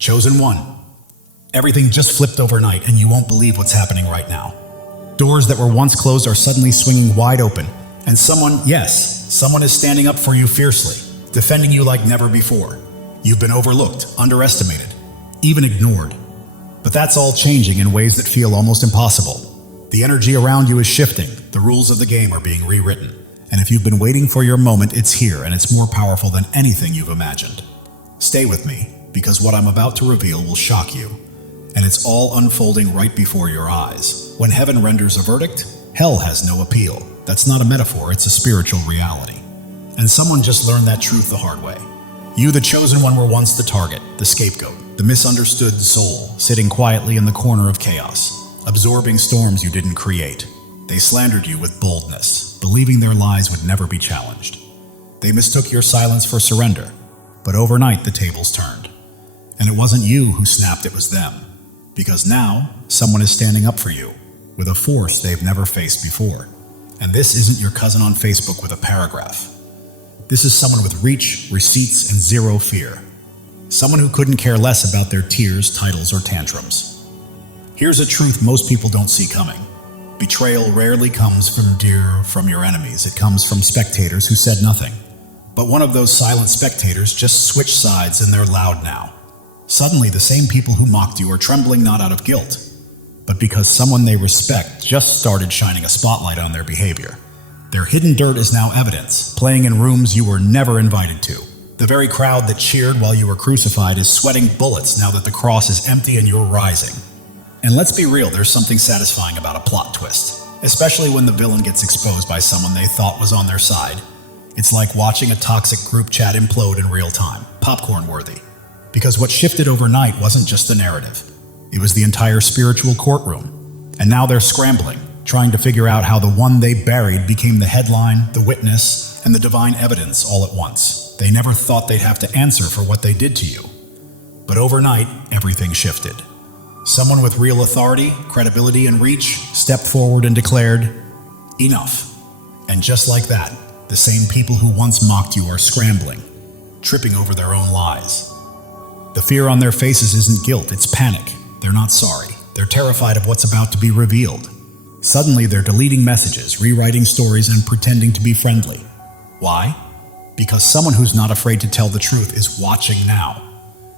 Chosen one. Everything just flipped overnight, and you won't believe what's happening right now. Doors that were once closed are suddenly swinging wide open, and someone is standing up for you fiercely, defending you like never before. You've been overlooked, underestimated, even ignored. But that's all changing in ways that feel almost impossible. The energy around you is shifting, the rules of the game are being rewritten. And if you've been waiting for your moment, it's here, and it's more powerful than anything you've imagined. Stay with me, because what I'm about to reveal will shock you. And it's all unfolding right before your eyes. When heaven renders a verdict, hell has no appeal. That's not a metaphor, it's a spiritual reality. And someone just learned that truth the hard way. You, the chosen one, were once the target, the scapegoat, the misunderstood soul, sitting quietly in the corner of chaos, absorbing storms you didn't create. They slandered you with boldness, believing their lies would never be challenged. They mistook your silence for surrender, but overnight the tables turned. And it wasn't you who snapped, it was them. Because now, someone is standing up for you, with a force they've never faced before. And this isn't your cousin on Facebook with a paragraph. This is someone with reach, receipts, and zero fear. Someone who couldn't care less about their tears, titles, or tantrums. Here's a truth most people don't see coming. Betrayal rarely comes from your enemies. It comes from spectators who said nothing. But one of those silent spectators just switched sides, and they're loud now. Suddenly, the same people who mocked you are trembling not out of guilt, but because someone they respect just started shining a spotlight on their behavior. Their hidden dirt is now evidence, playing in rooms you were never invited to. The very crowd that cheered while you were crucified is sweating bullets now that the cross is empty and you're rising. And let's be real, there's something satisfying about a plot twist, especially when the villain gets exposed by someone they thought was on their side. It's like watching a toxic group chat implode in real time, popcorn-worthy. Because what shifted overnight wasn't just the narrative. It was the entire spiritual courtroom. And now they're scrambling, trying to figure out how the one they buried became the headline, the witness, and the divine evidence all at once. They never thought they'd have to answer for what they did to you. But overnight, everything shifted. Someone with real authority, credibility, and reach stepped forward and declared, "Enough." And just like that, the same people who once mocked you are scrambling, tripping over their own lies. The fear on their faces isn't guilt, it's panic. They're not sorry. They're terrified of what's about to be revealed. Suddenly, they're deleting messages, rewriting stories, and pretending to be friendly. Why? Because someone who's not afraid to tell the truth is watching now.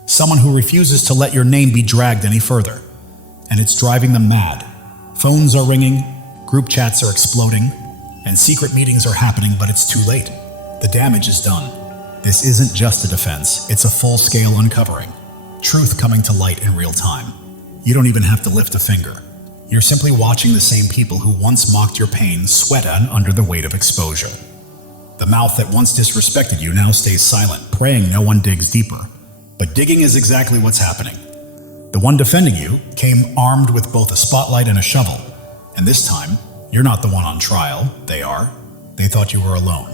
Someone who refuses to let your name be dragged any further. And it's driving them mad. Phones are ringing, group chats are exploding, and secret meetings are happening, but it's too late. The damage is done. This isn't just a defense, it's a full-scale uncovering. Truth coming to light in real time. You don't even have to lift a finger. You're simply watching the same people who once mocked your pain sweat under the weight of exposure. The mouth that once disrespected you now stays silent, praying no one digs deeper. But digging is exactly what's happening. The one defending you came armed with both a spotlight and a shovel. And this time, you're not the one on trial, they are. They thought you were alone.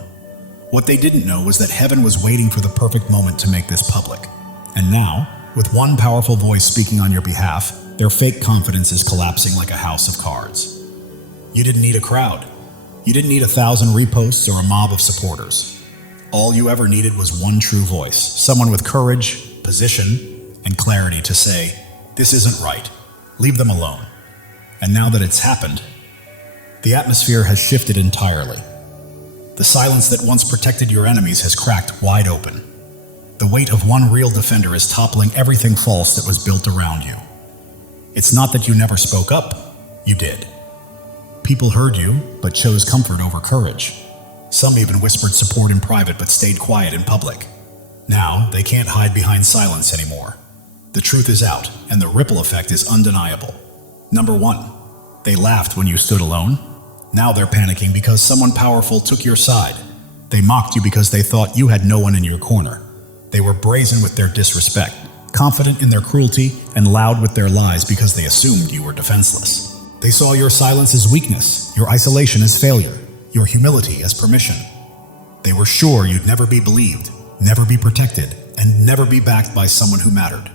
What they didn't know was that heaven was waiting for the perfect moment to make this public. And now, with one powerful voice speaking on your behalf, their fake confidence is collapsing like a house of cards. You didn't need a crowd. You didn't need 1,000 reposts or a mob of supporters. All you ever needed was one true voice, someone with courage, position, and clarity to say, "This isn't right. Leave them alone." And now that it's happened, the atmosphere has shifted entirely. The silence that once protected your enemies has cracked wide open. The weight of one real defender is toppling everything false that was built around you. It's not that you never spoke up. You did. People heard you, but chose comfort over courage. Some even whispered support in private, but stayed quiet in public. Now, they can't hide behind silence anymore. The truth is out, and the ripple effect is undeniable. Number one, they laughed when you stood alone. Now they're panicking because someone powerful took your side. They mocked you because they thought you had no one in your corner. They were brazen with their disrespect, confident in their cruelty, and loud with their lies because they assumed you were defenseless. They saw your silence as weakness, your isolation as failure, your humility as permission. They were sure you'd never be believed, never be protected, and never be backed by someone who mattered.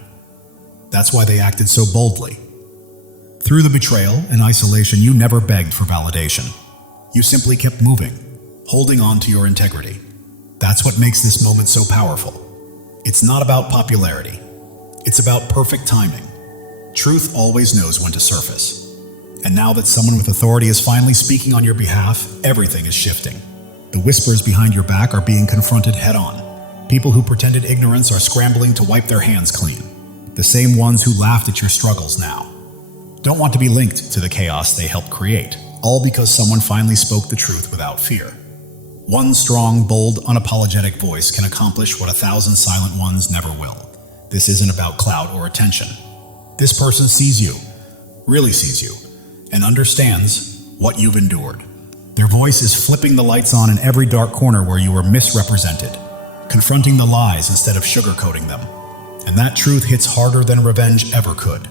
That's why they acted so boldly. Through the betrayal and isolation, you never begged for validation. You simply kept moving, holding on to your integrity. That's what makes this moment so powerful. It's not about popularity. It's about perfect timing. Truth always knows when to surface. And now that someone with authority is finally speaking on your behalf, everything is shifting. The whispers behind your back are being confronted head-on. People who pretended ignorance are scrambling to wipe their hands clean. The same ones who laughed at your struggles now don't want to be linked to the chaos they helped create, all because someone finally spoke the truth without fear. One strong, bold, unapologetic voice can accomplish what 1,000 silent ones never will. This isn't about clout or attention. This person sees you, really sees you, and understands what you've endured. Their voice is flipping the lights on in every dark corner where you were misrepresented, confronting the lies instead of sugarcoating them. And that truth hits harder than revenge ever could.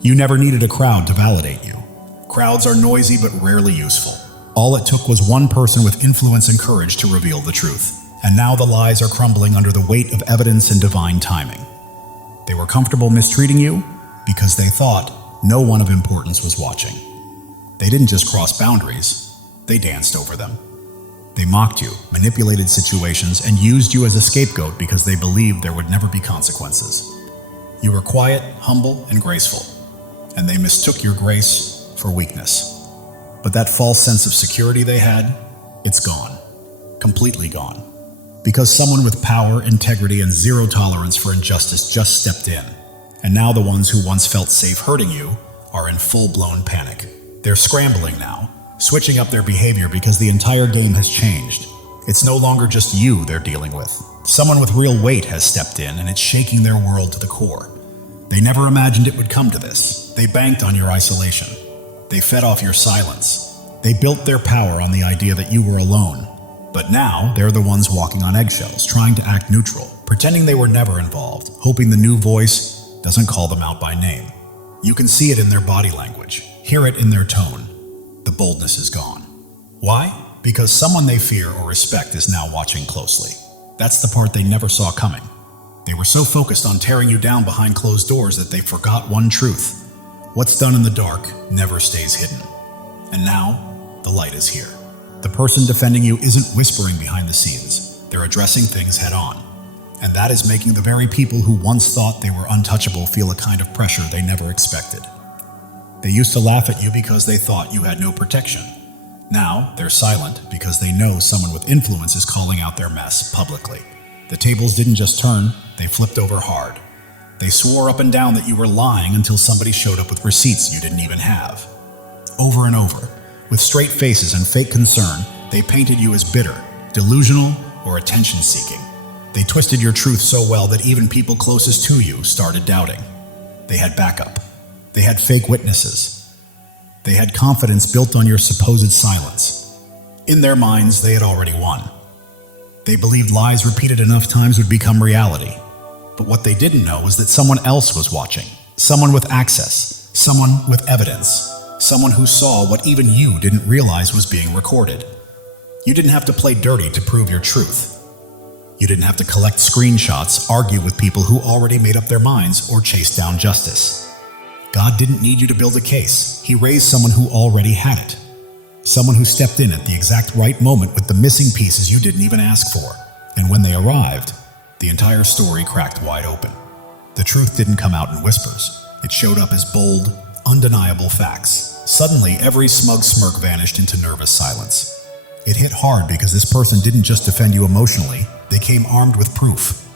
You never needed a crowd to validate you. Crowds are noisy but rarely useful. All it took was one person with influence and courage to reveal the truth. And now the lies are crumbling under the weight of evidence and divine timing. They were comfortable mistreating you because they thought no one of importance was watching. They didn't just cross boundaries, they danced over them. They mocked you, manipulated situations, and used you as a scapegoat because they believed there would never be consequences. You were quiet, humble, and graceful, and they mistook your grace for weakness. But that false sense of security they had, it's gone. Completely gone. Because someone with power, integrity, and zero tolerance for injustice just stepped in. And now the ones who once felt safe hurting you are in full-blown panic. They're scrambling now, switching up their behavior because the entire game has changed. It's no longer just you they're dealing with. Someone with real weight has stepped in, and it's shaking their world to the core. They never imagined it would come to this. They banked on your isolation. They fed off your silence. They built their power on the idea that you were alone. But now, they're the ones walking on eggshells, trying to act neutral, pretending they were never involved, hoping the new voice doesn't call them out by name. You can see it in their body language, hear it in their tone. The boldness is gone. Why? Because someone they fear or respect is now watching closely. That's the part they never saw coming. They were so focused on tearing you down behind closed doors that they forgot one truth. What's done in the dark never stays hidden. And now, the light is here. The person defending you isn't whispering behind the scenes. They're addressing things head on. And that is making the very people who once thought they were untouchable feel a kind of pressure they never expected. They used to laugh at you because they thought you had no protection. Now, they're silent because they know someone with influence is calling out their mess publicly. The tables didn't just turn, they flipped over hard. They swore up and down that you were lying until somebody showed up with receipts you didn't even have. Over and over, with straight faces and fake concern, they painted you as bitter, delusional, or attention-seeking. They twisted your truth so well that even people closest to you started doubting. They had backup. They had fake witnesses. They had confidence built on your supposed silence. In their minds, they had already won. They believed lies repeated enough times would become reality. But what they didn't know was that someone else was watching. Someone with access. Someone with evidence. Someone who saw what even you didn't realize was being recorded. You didn't have to play dirty to prove your truth. You didn't have to collect screenshots, argue with people who already made up their minds, or chase down justice. God didn't need you to build a case. He raised someone who already had it. Someone who stepped in at the exact right moment with the missing pieces you didn't even ask for. And when they arrived, the entire story cracked wide open. The truth didn't come out in whispers. It showed up as bold, undeniable facts. Suddenly, every smug smirk vanished into nervous silence. It hit hard because this person didn't just defend you emotionally, they came armed with proof.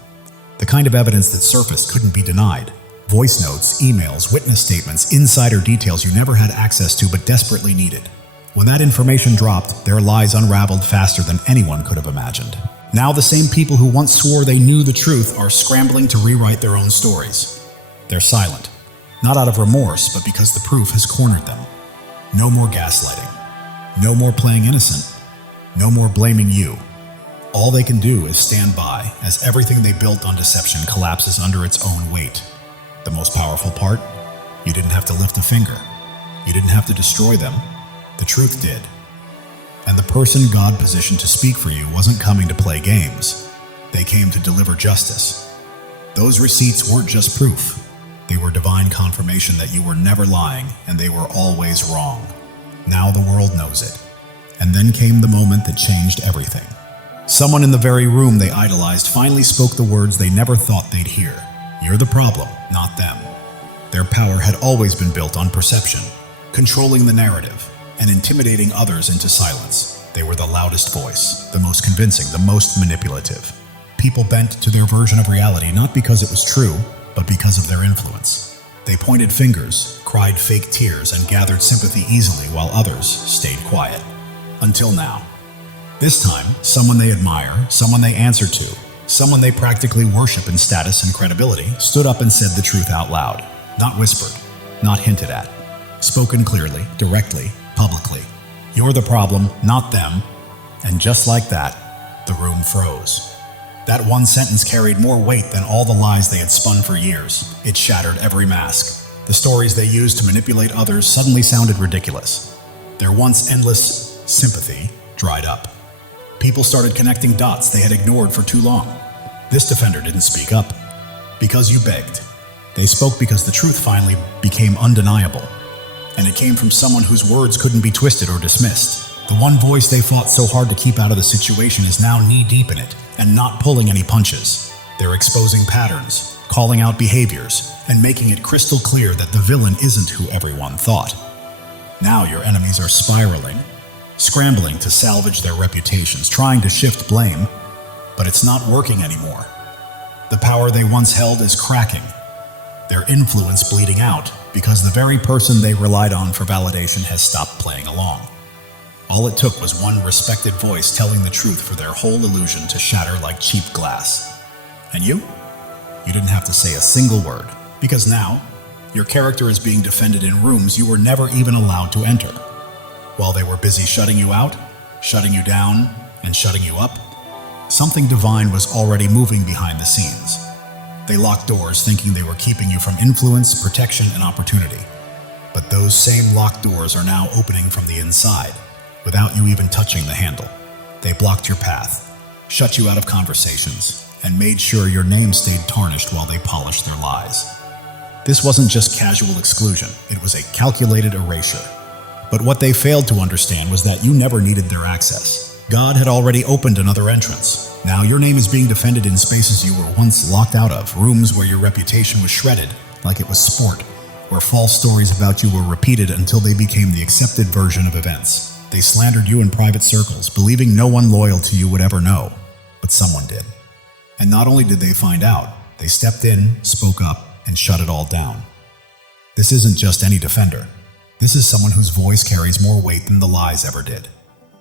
The kind of evidence that surfaced couldn't be denied. Voice notes, emails, witness statements, insider details you never had access to but desperately needed. When that information dropped, their lies unraveled faster than anyone could have imagined. Now the same people who once swore they knew the truth are scrambling to rewrite their own stories. They're silent, not out of remorse, but because the proof has cornered them. No more gaslighting. No more playing innocent. No more blaming you. All they can do is stand by as everything they built on deception collapses under its own weight. The most powerful part? You didn't have to lift a finger. You didn't have to destroy them. The truth did. And the person God positioned to speak for you wasn't coming to play games. They came to deliver justice. Those receipts weren't just proof. They were divine confirmation that you were never lying and they were always wrong. Now the world knows it. And then came the moment that changed everything. Someone in the very room they idolized finally spoke the words they never thought they'd hear. You're the problem, not them. Their power had always been built on perception, controlling the narrative, and intimidating others into silence. They were the loudest voice, the most convincing, the most manipulative. People bent to their version of reality not because it was true, but because of their influence. They pointed fingers, cried fake tears, and gathered sympathy easily while others stayed quiet. Until now. This time, someone they admire, someone they answer to, someone they practically worship in status and credibility, stood up and said the truth out loud. Not whispered, not hinted at. Spoken clearly, directly, publicly. You're the problem, not them. And just like that, the room froze. That one sentence carried more weight than all the lies they had spun for years. It shattered every mask. The stories they used to manipulate others suddenly sounded ridiculous. Their once endless sympathy dried up. People started connecting dots they had ignored for too long. This defender didn't speak up because you begged. They spoke because the truth finally became undeniable. And it came from someone whose words couldn't be twisted or dismissed. The one voice they fought so hard to keep out of the situation is now knee-deep in it and not pulling any punches. They're exposing patterns, calling out behaviors, and making it crystal clear that the villain isn't who everyone thought. Now your enemies are spiraling, scrambling to salvage their reputations, trying to shift blame, but it's not working anymore. The power they once held is cracking, their influence bleeding out because the very person they relied on for validation has stopped playing along. All it took was one respected voice telling the truth for their whole illusion to shatter like cheap glass. And you? You didn't have to say a single word, because now, your character is being defended in rooms you were never even allowed to enter. While they were busy shutting you out, shutting you down, and shutting you up, something divine was already moving behind the scenes. They locked doors thinking they were keeping you from influence, protection, and opportunity. But those same locked doors are now opening from the inside, without you even touching the handle. They blocked your path, shut you out of conversations, and made sure your name stayed tarnished while they polished their lies. This wasn't just casual exclusion, it was a calculated erasure. But what they failed to understand was that you never needed their access. God had already opened another entrance. Now your name is being defended in spaces you were once locked out of, rooms where your reputation was shredded like it was sport, where false stories about you were repeated until they became the accepted version of events. They slandered you in private circles, believing no one loyal to you would ever know, but someone did. And not only did they find out, they stepped in, spoke up, and shut it all down. This isn't just any defender. This is someone whose voice carries more weight than the lies ever did.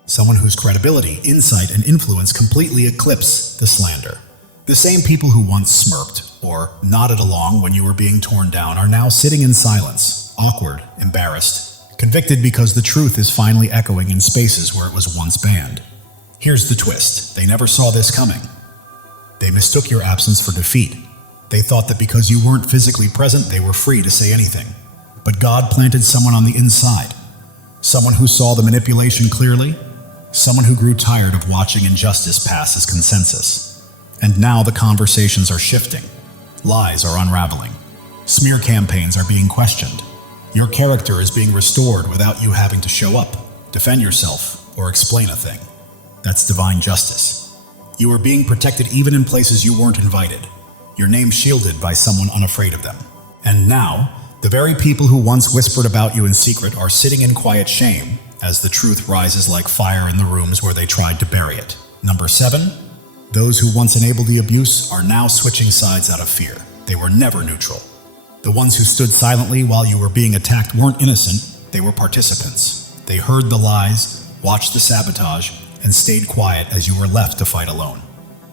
Someone whose credibility, insight, and influence completely eclipse the slander. The same people who once smirked or nodded along when you were being torn down are now sitting in silence, awkward, embarrassed, convicted because the truth is finally echoing in spaces where it was once banned. Here's the twist. They never saw this coming. They mistook your absence for defeat. They thought that because you weren't physically present, they were free to say anything. But God planted someone on the inside. Someone who saw the manipulation clearly. Someone who grew tired of watching injustice pass as consensus. And now the conversations are shifting. Lies are unraveling. Smear campaigns are being questioned. Your character is being restored without you having to show up, defend yourself, or explain a thing. That's divine justice. You are being protected even in places you weren't invited. Your name shielded by someone unafraid of them. And now, the very people who once whispered about you in secret are sitting in quiet shame as the truth rises like fire in the rooms where they tried to bury it. Number 7, those who once enabled the abuse are now switching sides out of fear. They were never neutral. The ones who stood silently while you were being attacked weren't innocent, they were participants. They heard the lies, watched the sabotage, and stayed quiet as you were left to fight alone.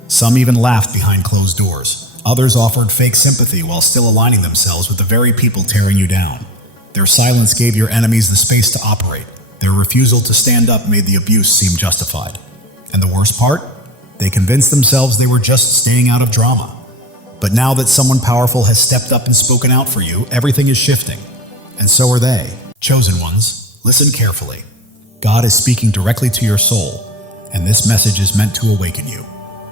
Some even laughed behind closed doors. Others offered fake sympathy while still aligning themselves with the very people tearing you down. Their silence gave your enemies the space to operate. Their refusal to stand up made the abuse seem justified. And the worst part? They convinced themselves they were just staying out of drama. But now that someone powerful has stepped up and spoken out for you, everything is shifting. And so are they. Chosen ones, listen carefully. God is speaking directly to your soul, and this message is meant to awaken you.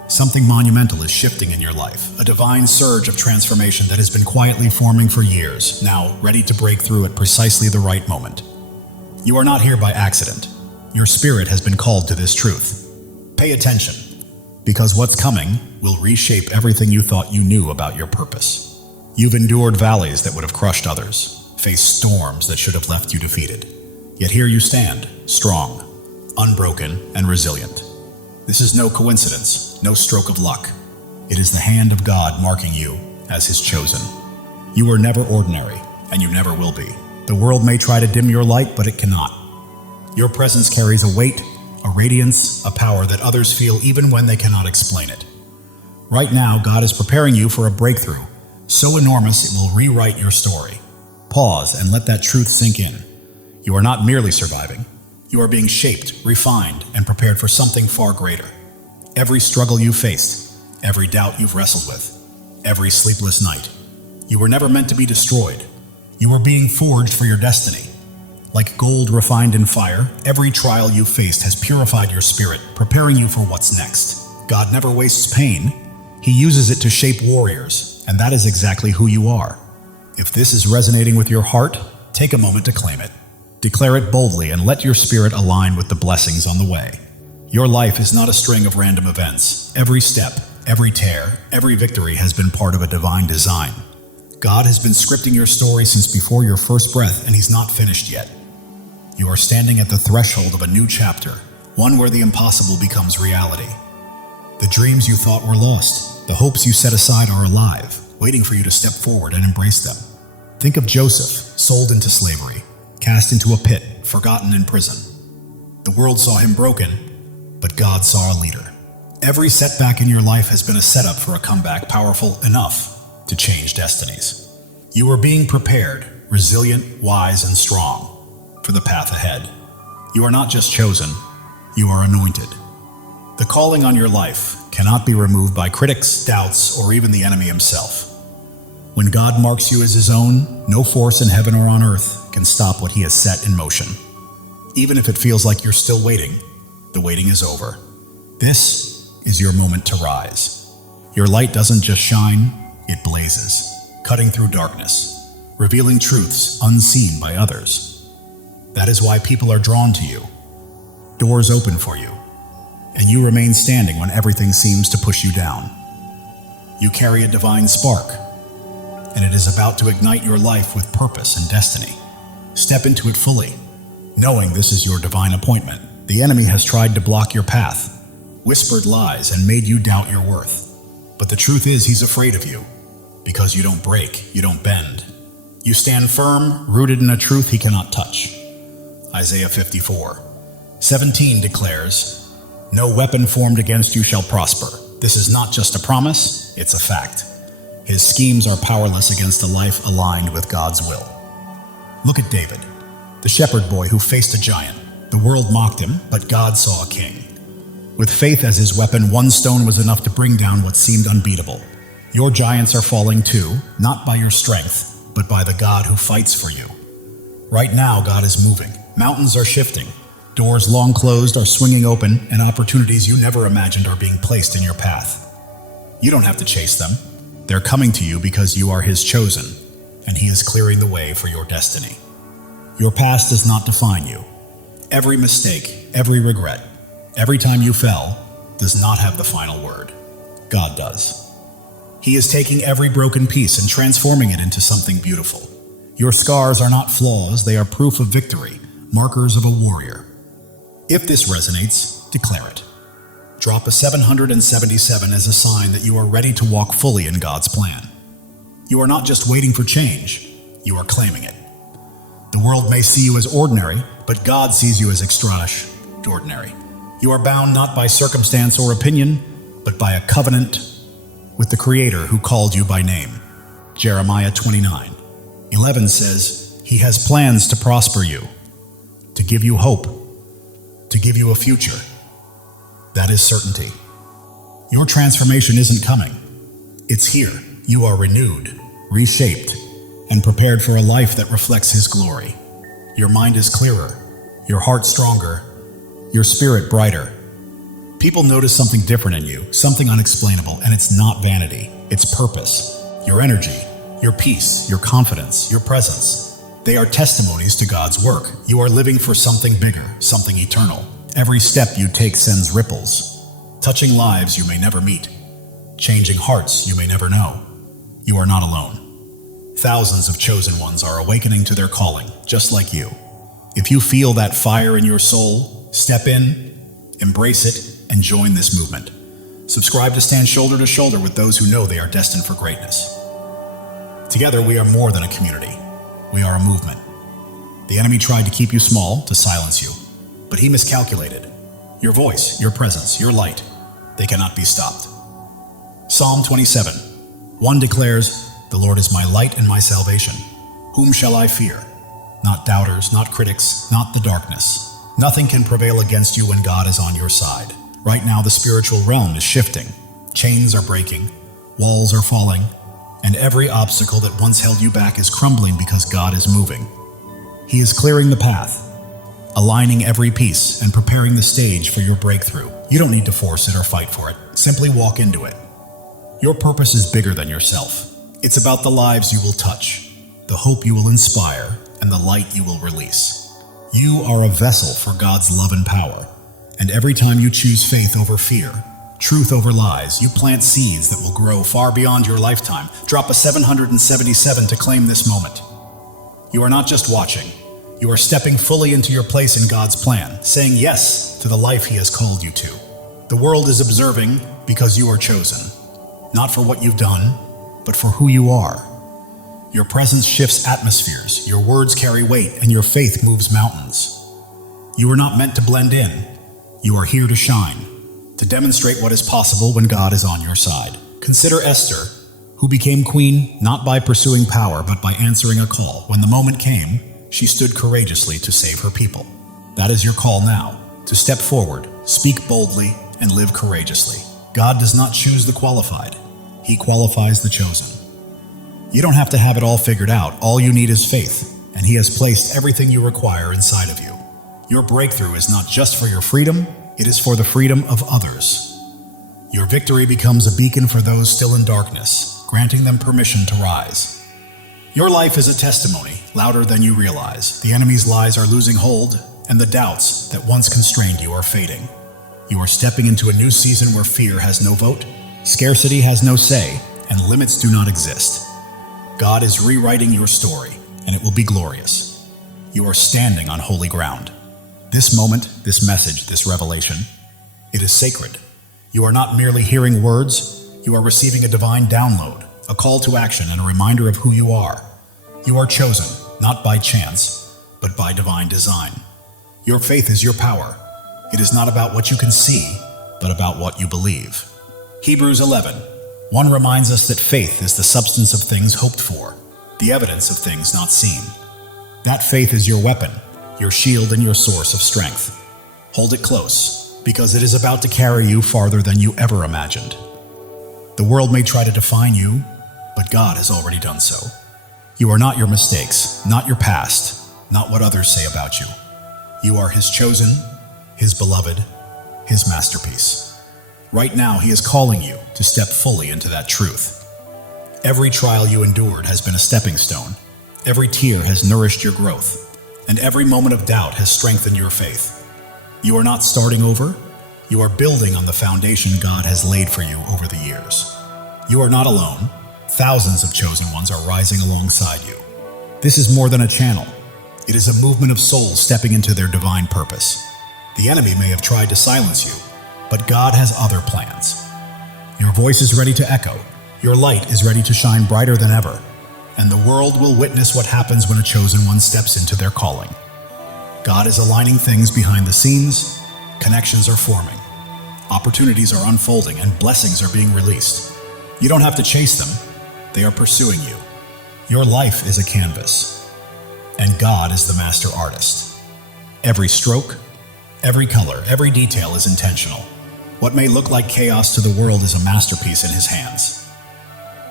Something monumental is shifting in your life, a divine surge of transformation that has been quietly forming for years, now ready to break through at precisely the right moment. You are not here by accident. Your spirit has been called to this truth. Pay attention, because what's coming will reshape everything you thought you knew about your purpose. You've endured valleys that would have crushed others, faced storms that should have left you defeated. Yet here you stand, strong, unbroken, and resilient. This is no coincidence, no stroke of luck. It is the hand of God marking you as His chosen. You are never ordinary, and you never will be. The world may try to dim your light, but it cannot. Your presence carries a weight, a radiance, a power that others feel even when they cannot explain it. Right now, God is preparing you for a breakthrough, so enormous it will rewrite your story. Pause and let that truth sink in. You are not merely surviving. You are being shaped, refined, and prepared for something far greater. Every struggle you faced, every doubt you've wrestled with, every sleepless night. You were never meant to be destroyed. You were being forged for your destiny. Like gold refined in fire, every trial you faced has purified your spirit, preparing you for what's next. God never wastes pain. He uses it to shape warriors, and that is exactly who you are. If this is resonating with your heart, take a moment to claim it. Declare it boldly and let your spirit align with the blessings on the way. Your life is not a string of random events. Every step, every tear, every victory has been part of a divine design. God has been scripting your story since before your first breath, and He's not finished yet. You are standing at the threshold of a new chapter, one where the impossible becomes reality. The dreams you thought were lost, the hopes you set aside are alive, waiting for you to step forward and embrace them. Think of Joseph, sold into slavery, cast into a pit, forgotten in prison. The world saw him broken, but God saw a leader. Every setback in your life has been a setup for a comeback powerful enough to change destinies. You are being prepared, resilient, wise, and strong for the path ahead. You are not just chosen, you are anointed. The calling on your life cannot be removed by critics, doubts, or even the enemy himself. When God marks you as His own, no force in heaven or on earth can stop what He has set in motion. Even if it feels like you're still waiting, the waiting is over. This is your moment to rise. Your light doesn't just shine, it blazes, cutting through darkness, revealing truths unseen by others. That is why people are drawn to you. Doors open for you, and you remain standing when everything seems to push you down. You carry a divine spark, and it is about to ignite your life with purpose and destiny. Step into it fully, knowing this is your divine appointment. The enemy has tried to block your path, whispered lies, and made you doubt your worth. But the truth is, he's afraid of you, because you don't break, you don't bend. You stand firm, rooted in a truth he cannot touch. Isaiah 54:17 declares, "No weapon formed against you shall prosper." This is not just a promise, it's a fact. His schemes are powerless against a life aligned with God's will. Look at David, the shepherd boy who faced a giant. The world mocked him, but God saw a king. With faith as his weapon, one stone was enough to bring down what seemed unbeatable. Your giants are falling too, not by your strength, but by the God who fights for you. Right now, God is moving. Mountains are shifting. Doors long closed are swinging open, and opportunities you never imagined are being placed in your path. You don't have to chase them. They're coming to you because you are His chosen, and He is clearing the way for your destiny. Your past does not define you. Every mistake, every regret, every time you fell, does not have the final word. God does. He is taking every broken piece and transforming it into something beautiful. Your scars are not flaws, they are proof of victory, markers of a warrior. If this resonates, declare it. Drop a 777 as a sign that you are ready to walk fully in God's plan. You are not just waiting for change, you are claiming it. The world may see you as ordinary, but God sees you as extraordinary. You are bound not by circumstance or opinion, but by a covenant with the Creator who called you by name. Jeremiah 29:11 says, "He has plans to prosper you, to give you hope, to give you a future." That is certainty. Your transformation isn't coming. It's here. You are renewed, reshaped, and prepared for a life that reflects His glory. Your mind is clearer, your heart stronger, your spirit brighter. People notice something different in you, something unexplainable, and it's not vanity, it's purpose. Your energy, your peace, your confidence, your presence. They are testimonies to God's work. You are living for something bigger, something eternal. Every step you take sends ripples, touching lives you may never meet, changing hearts you may never know. You are not alone. Thousands of chosen ones are awakening to their calling, just like you. If you feel that fire in your soul, step in, embrace it, and join this movement. Subscribe to stand shoulder to shoulder with those who know they are destined for greatness. Together, we are more than a community. We are a movement. The enemy tried to keep you small, to silence you, but he miscalculated. Your voice, your presence, your light, they cannot be stopped. Psalm 27:1 declares, "The Lord is my light and my salvation. Whom shall I fear?" Not doubters, not critics, not the darkness. Nothing can prevail against you when God is on your side. Right now, the spiritual realm is shifting. Chains are breaking, walls are falling, and every obstacle that once held you back is crumbling because God is moving. He is clearing the path, aligning every piece and preparing the stage for your breakthrough. You don't need to force it or fight for it. Simply walk into it. Your purpose is bigger than yourself. It's about the lives you will touch, the hope you will inspire, and the light you will release. You are a vessel for God's love and power, and every time you choose faith over fear, truth over lies, you plant seeds that will grow far beyond your lifetime. Drop a 777 to claim this moment. You are not just watching. You are stepping fully into your place in God's plan, saying yes to the life He has called you to. The world is observing because you are chosen, not for what you've done, but for who you are. Your presence shifts atmospheres, your words carry weight, and your faith moves mountains. You are not meant to blend in. You are here to shine, to demonstrate what is possible when God is on your side. Consider Esther, who became queen not by pursuing power, but by answering a call. When the moment came, she stood courageously to save her people. That is your call now, to step forward, speak boldly, and live courageously. God does not choose the qualified. He qualifies the chosen. You don't have to have it all figured out. All you need is faith, and He has placed everything you require inside of you. Your breakthrough is not just for your freedom, it is for the freedom of others. Your victory becomes a beacon for those still in darkness, granting them permission to rise. Your life is a testimony, louder than you realize. The enemy's lies are losing hold, and the doubts that once constrained you are fading. You are stepping into a new season where fear has no vote, scarcity has no say, and limits do not exist. God is rewriting your story, and it will be glorious. You are standing on holy ground. This moment, this message, this revelation, it is sacred. You are not merely hearing words, you are receiving a divine download, a call to action, and a reminder of who you are. You are chosen, not by chance, but by divine design. Your faith is your power. It is not about what you can see, but about what you believe. Hebrews 11:1 reminds us that faith is the substance of things hoped for, the evidence of things not seen. That faith is your weapon, your shield, and your source of strength. Hold it close, because it is about to carry you farther than you ever imagined. The world may try to define you, but God has already done so. You are not your mistakes, not your past, not what others say about you. You are His chosen, His beloved, His masterpiece. Right now, He is calling you to step fully into that truth. Every trial you endured has been a stepping stone. Every tear has nourished your growth, and every moment of doubt has strengthened your faith. You are not starting over. You are building on the foundation God has laid for you over the years. You are not alone. Thousands of chosen ones are rising alongside you. This is more than a channel. It is a movement of souls stepping into their divine purpose. The enemy may have tried to silence you, but God has other plans. Your voice is ready to echo. Your light is ready to shine brighter than ever. And the world will witness what happens when a chosen one steps into their calling. God is aligning things behind the scenes. Connections are forming. Opportunities are unfolding, and blessings are being released. You don't have to chase them. They are pursuing you. Your life is a canvas, and God is the master artist. Every stroke, every color, every detail is intentional. What may look like chaos to the world is a masterpiece in His hands.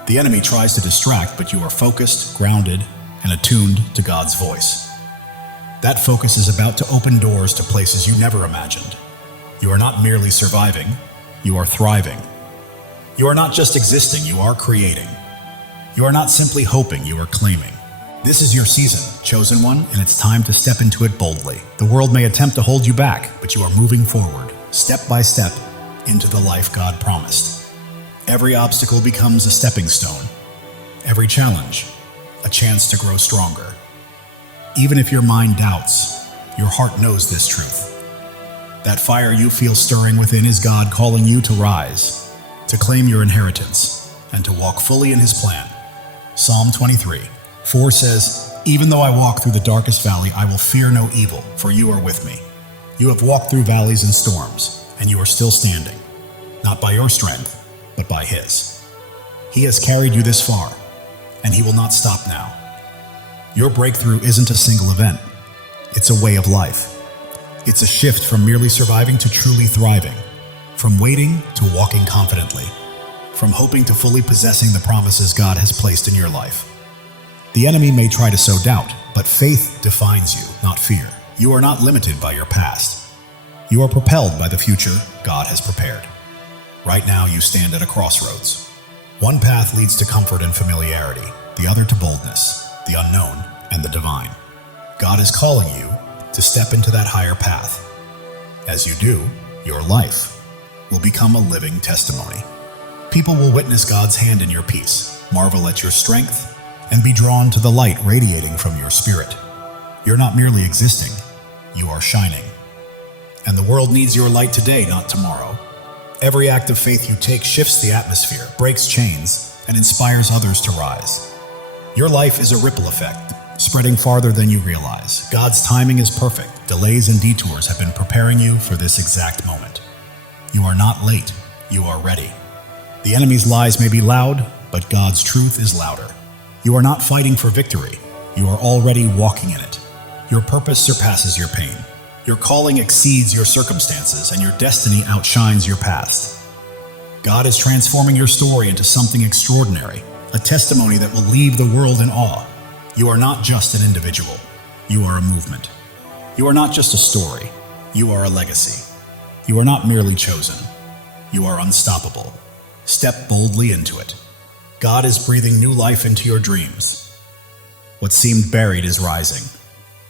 The enemy tries to distract, but you are focused, grounded, and attuned to God's voice. That focus is about to open doors to places you never imagined. You are not merely surviving, you are thriving. You are not just existing, you are creating. You are not simply hoping, you are claiming. This is your season, chosen one, and it's time to step into it boldly. The world may attempt to hold you back, but you are moving forward, step by step, into the life God promised. Every obstacle becomes a stepping stone. Every challenge, a chance to grow stronger. Even if your mind doubts, your heart knows this truth. That fire you feel stirring within is God calling you to rise, to claim your inheritance, and to walk fully in His plan. Psalm 23:4 says, "Even though I walk through the darkest valley, I will fear no evil, for you are with me. You have walked through valleys and storms, and you are still standing, not by your strength, but by His. He has carried you this far, and He will not stop now." Your breakthrough isn't a single event. It's a way of life. It's a shift from merely surviving to truly thriving, from waiting to walking confidently, from hoping to fully possessing the promises God has placed in your life. The enemy may try to sow doubt, but faith defines you, not fear. You are not limited by your past. You are propelled by the future God has prepared. Right now, you stand at a crossroads. One path leads to comfort and familiarity, the other to boldness, the unknown, and the divine. God is calling you to step into that higher path. As you do, your life will become a living testimony. People will witness God's hand in your peace, marvel at your strength, and be drawn to the light radiating from your spirit. You're not merely existing, you are shining. And the world needs your light today, not tomorrow. Every act of faith you take shifts the atmosphere, breaks chains, and inspires others to rise. Your life is a ripple effect, spreading farther than you realize. God's timing is perfect. Delays and detours have been preparing you for this exact moment. You are not late, you are ready. The enemy's lies may be loud, but God's truth is louder. You are not fighting for victory, you are already walking in it. Your purpose surpasses your pain. Your calling exceeds your circumstances, and your destiny outshines your past. God is transforming your story into something extraordinary, a testimony that will leave the world in awe. You are not just an individual, you are a movement. You are not just a story, you are a legacy. You are not merely chosen, you are unstoppable. Step boldly into it. God is breathing new life into your dreams. What seemed buried is rising.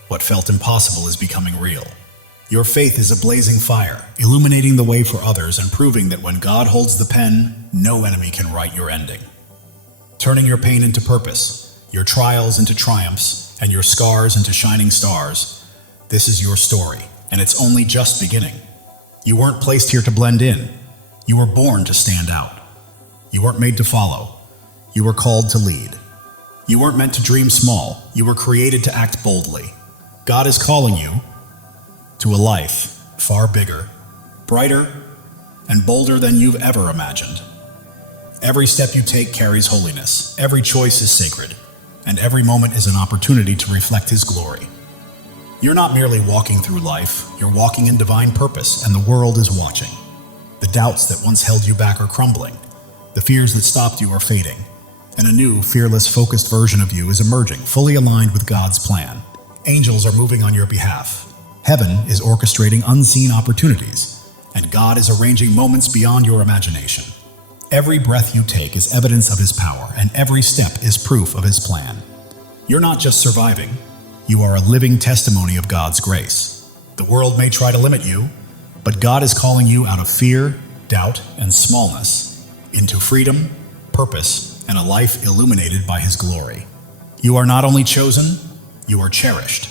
What felt impossible is becoming real. Your faith is a blazing fire, illuminating the way for others and proving that when God holds the pen, no enemy can write your ending. Turning your pain into purpose, your trials into triumphs, and your scars into shining stars, this is your story, and it's only just beginning. You weren't placed here to blend in. You were born to stand out. You weren't made to follow. You were called to lead. You weren't meant to dream small. You were created to act boldly. God is calling you to a life far bigger, brighter, and bolder than you've ever imagined. Every step you take carries holiness. Every choice is sacred. And every moment is an opportunity to reflect His glory. You're not merely walking through life, you're walking in divine purpose, and the world is watching. The doubts that once held you back are crumbling. The fears that stopped you are fading. And a new, fearless, focused version of you is emerging, fully aligned with God's plan. Angels are moving on your behalf. Heaven is orchestrating unseen opportunities, and God is arranging moments beyond your imagination. Every breath you take is evidence of His power, and every step is proof of His plan. You're not just surviving, you are a living testimony of God's grace. The world may try to limit you, but God is calling you out of fear, doubt, and smallness into freedom, purpose, and a life illuminated by His glory. You are not only chosen, you are cherished.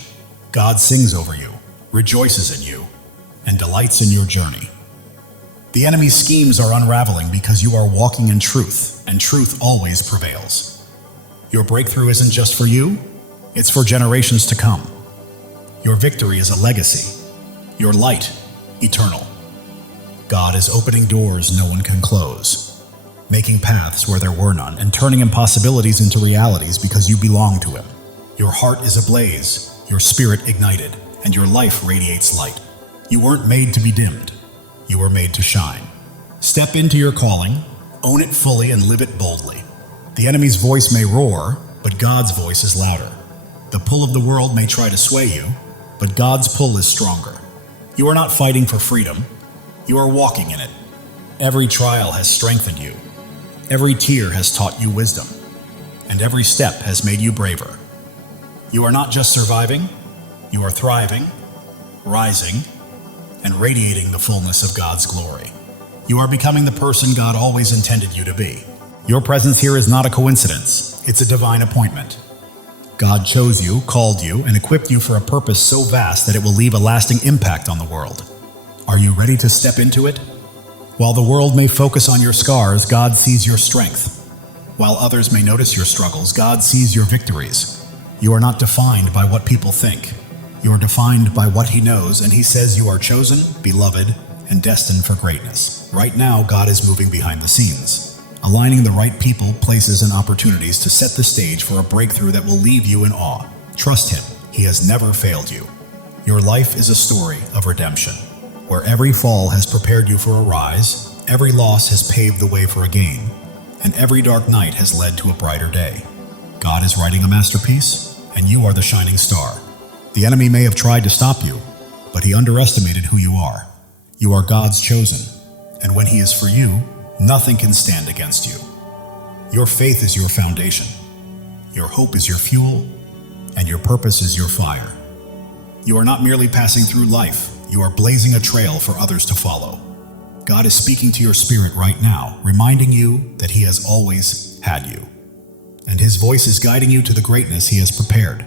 God sings over you, rejoices in you, and delights in your journey. The enemy's schemes are unraveling because you are walking in truth, and truth always prevails. Your breakthrough isn't just for you, it's for generations to come. Your victory is a legacy, your light eternal. God is opening doors no one can close, making paths where there were none, and turning impossibilities into realities because you belong to Him. Your heart is ablaze, your spirit ignited, and your life radiates light. You weren't made to be dimmed. You were made to shine. Step into your calling, own it fully, and live it boldly. The enemy's voice may roar, but God's voice is louder. The pull of the world may try to sway you, but God's pull is stronger. You are not fighting for freedom. You are walking in it. Every trial has strengthened you. Every tear has taught you wisdom. And every step has made you braver. You are not just surviving, you are thriving, rising, and radiating the fullness of God's glory. You are becoming the person God always intended you to be. Your presence here is not a coincidence, it's a divine appointment. God chose you, called you, and equipped you for a purpose so vast that it will leave a lasting impact on the world. Are you ready to step into it? While the world may focus on your scars, God sees your strength. While others may notice your struggles, God sees your victories. You are not defined by what people think. You are defined by what He knows, and He says you are chosen, beloved, and destined for greatness. Right now, God is moving behind the scenes, aligning the right people, places, and opportunities to set the stage for a breakthrough that will leave you in awe. Trust Him. He has never failed you. Your life is a story of redemption, where every fall has prepared you for a rise, every loss has paved the way for a gain, and every dark night has led to a brighter day. God is writing a masterpiece, and you are the shining star. The enemy may have tried to stop you, but he underestimated who you are. You are God's chosen, and when He is for you, nothing can stand against you. Your faith is your foundation, your hope is your fuel, and your purpose is your fire. You are not merely passing through life, you are blazing a trail for others to follow. God is speaking to your spirit right now, reminding you that He has always had you, and His voice is guiding you to the greatness He has prepared.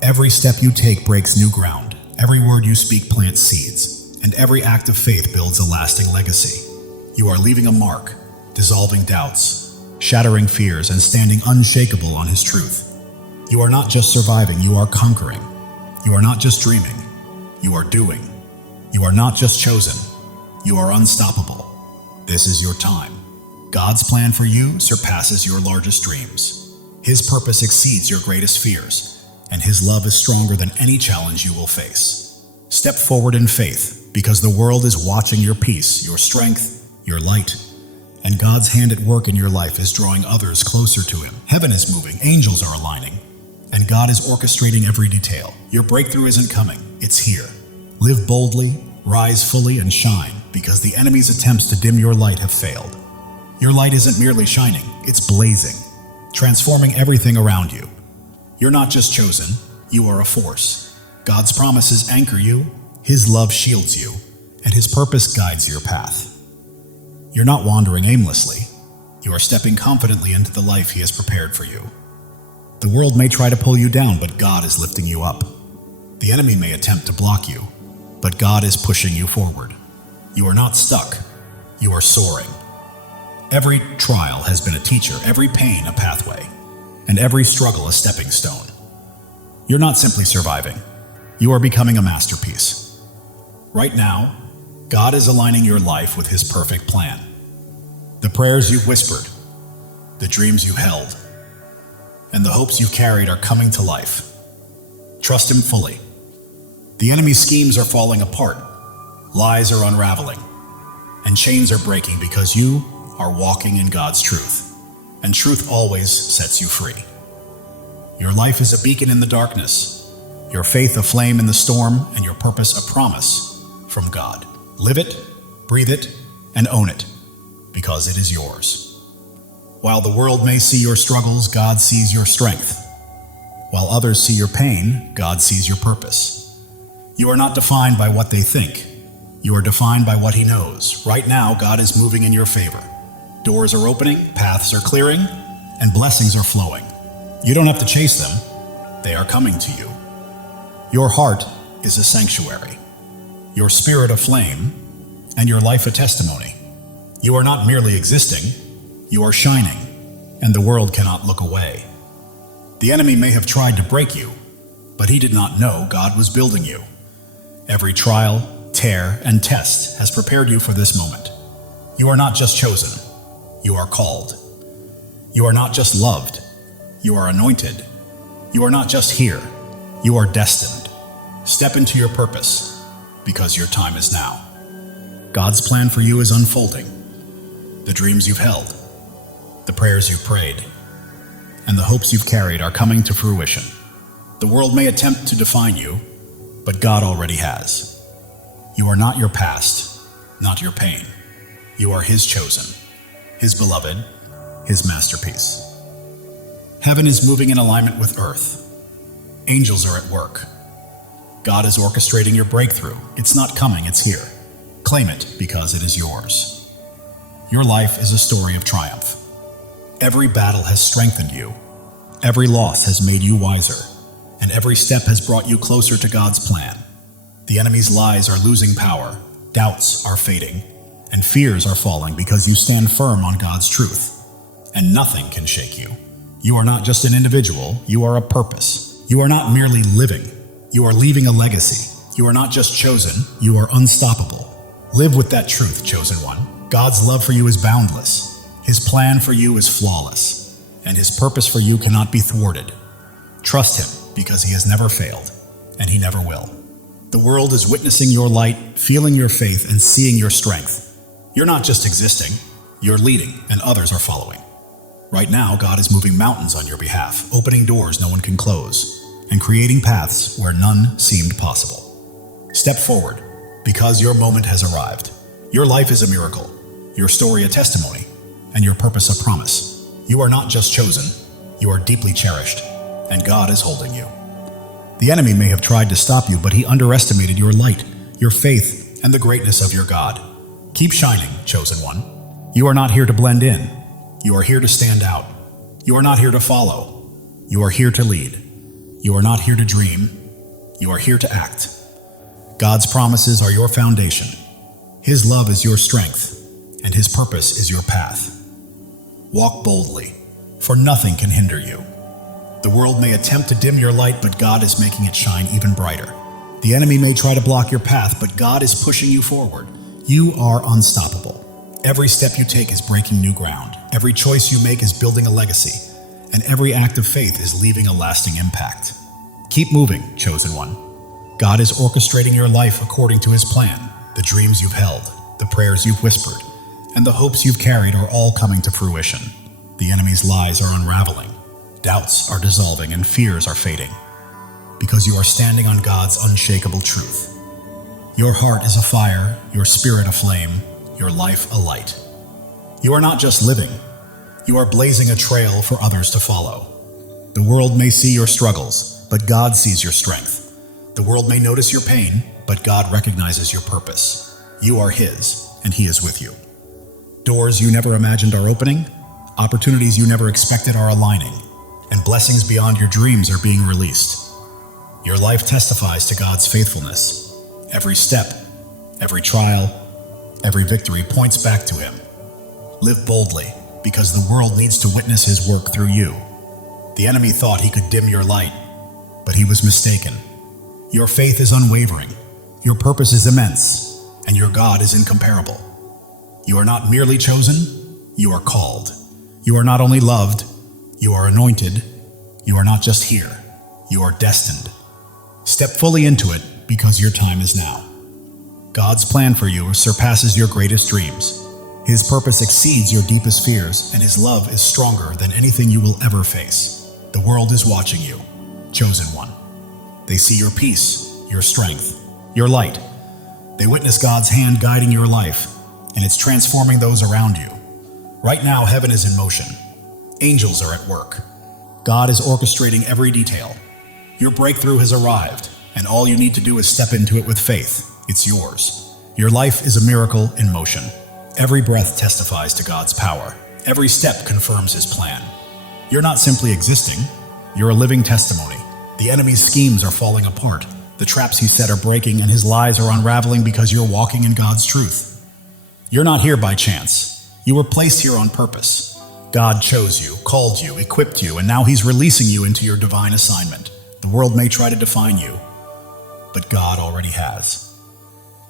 Every step you take breaks new ground, every word you speak plants seeds, and every act of faith builds a lasting legacy. You are leaving a mark, dissolving doubts, shattering fears, and standing unshakable on His truth. You are not just surviving, you are conquering. You are not just dreaming, you are doing. You are not just chosen, you are unstoppable. This is your time. God's plan for you surpasses your largest dreams. His purpose exceeds your greatest fears, and His love is stronger than any challenge you will face. Step forward in faith, because the world is watching your peace, your strength, your light, and God's hand at work in your life is drawing others closer to Him. Heaven is moving, angels are aligning, and God is orchestrating every detail. Your breakthrough isn't coming, it's here. Live boldly, rise fully, and shine, because the enemy's attempts to dim your light have failed. Your light isn't merely shining, it's blazing, transforming everything around you. You're not just chosen, you are a force. God's promises anchor you, His love shields you, and His purpose guides your path. You're not wandering aimlessly, you are stepping confidently into the life He has prepared for you. The world may try to pull you down, but God is lifting you up. The enemy may attempt to block you, but God is pushing you forward. You are not stuck, you are soaring. Every trial has been a teacher, every pain a pathway, and every struggle a stepping stone. You're not simply surviving, you are becoming a masterpiece. Right now, God is aligning your life with His perfect plan. The prayers you've whispered, the dreams you held, and the hopes you've carried are coming to life. Trust Him fully. The enemy's schemes are falling apart, lies are unraveling, and chains are breaking because you are walking in God's truth, and truth always sets you free. Your life is a beacon in the darkness, your faith a flame in the storm, and your purpose a promise from God. Live it, breathe it, and own it, because it is yours. While the world may see your struggles, God sees your strength. While others see your pain, God sees your purpose. You are not defined by what they think. You are defined by what He knows. Right now, God is moving in your favor. Doors are opening, paths are clearing, and blessings are flowing. You don't have to chase them. They are coming to you. Your heart is a sanctuary, your spirit a flame, and your life a testimony. You are not merely existing, you are shining, and the world cannot look away. The enemy may have tried to break you, but he did not know God was building you. Every trial, tear, and test has prepared you for this moment. You are not just chosen, you are called. You are not just loved, you are anointed. You are not just here, you are destined. Step into your purpose, because your time is now. God's plan for you is unfolding. The dreams you've held, the prayers you've prayed, and the hopes you've carried are coming to fruition. The world may attempt to define you, but God already has. You are not your past, not your pain. You are His chosen, His beloved, His masterpiece. Heaven is moving in alignment with earth. Angels are at work. God is orchestrating your breakthrough. It's not coming, it's here. Claim it because it is yours. Your life is a story of triumph. Every battle has strengthened you, Every loss has made you wiser, and every step has brought you closer to God's plan. The enemy's lies are losing power, doubts are fading, and fears are falling because you stand firm on God's truth. And nothing can shake you. You are not just an individual, you are a purpose. You are not merely living, you are leaving a legacy. You are not just chosen, you are unstoppable. Live with that truth, chosen one. God's love for you is boundless. His plan for you is flawless, and His purpose for you cannot be thwarted. Trust Him, because He has never failed, and He never will. The world is witnessing your light, feeling your faith, and seeing your strength. You're not just existing, you're leading, and others are following. Right now, God is moving mountains on your behalf, opening doors no one can close, and creating paths where none seemed possible. Step forward, because your moment has arrived. Your life is a miracle, your story a testimony, and your purpose a promise. You are not just chosen, you are deeply cherished, and God is holding you. The enemy may have tried to stop you, but he underestimated your light, your faith, and the greatness of your God. Keep shining, chosen one. You are not here to blend in. You are here to stand out. You are not here to follow. You are here to lead. You are not here to dream. You are here to act. God's promises are your foundation. His love is your strength, and His purpose is your path. Walk boldly, for nothing can hinder you. The world may attempt to dim your light, but God is making it shine even brighter. The enemy may try to block your path, but God is pushing you forward. You are unstoppable. Every step you take is breaking new ground. Every choice you make is building a legacy, and every act of faith is leaving a lasting impact. Keep moving, chosen one. God is orchestrating your life according to His plan. The dreams you've held, the prayers you've whispered, and the hopes you've carried are all coming to fruition. The enemy's lies are unraveling, doubts are dissolving, and fears are fading, because you are standing on God's unshakable truth. Your heart is afire, your spirit aflame, your life a light. You are not just living, you are blazing a trail for others to follow. The world may see your struggles, but God sees your strength. The world may notice your pain, but God recognizes your purpose. You are His, and He is with you. Doors you never imagined are opening, opportunities you never expected are aligning, and blessings beyond your dreams are being released. Your life testifies to God's faithfulness. Every step, every trial, every victory points back to Him. Live boldly, because the world needs to witness His work through you. The enemy thought he could dim your light, but he was mistaken. Your faith is unwavering, your purpose is immense, and your God is incomparable. You are not merely chosen, you are called. You are not only loved, you are anointed. You are not just here, you are destined. Step fully into it, because your time is now. God's plan for you surpasses your greatest dreams. His purpose exceeds your deepest fears, and His love is stronger than anything you will ever face. The world is watching you, chosen one. They see your peace, your strength, your light. They witness God's hand guiding your life, and it's transforming those around you. Right now, heaven is in motion. Angels are at work. God is orchestrating every detail. Your breakthrough has arrived, and all you need to do is step into it with faith. It's yours. Your life is a miracle in motion. Every breath testifies to God's power. Every step confirms His plan. You're not simply existing, you're a living testimony. The enemy's schemes are falling apart. The traps he set are breaking, and his lies are unraveling because you're walking in God's truth. You're not here by chance. You were placed here on purpose. God chose you, called you, equipped you, and now He's releasing you into your divine assignment. The world may try to define you, but God already has.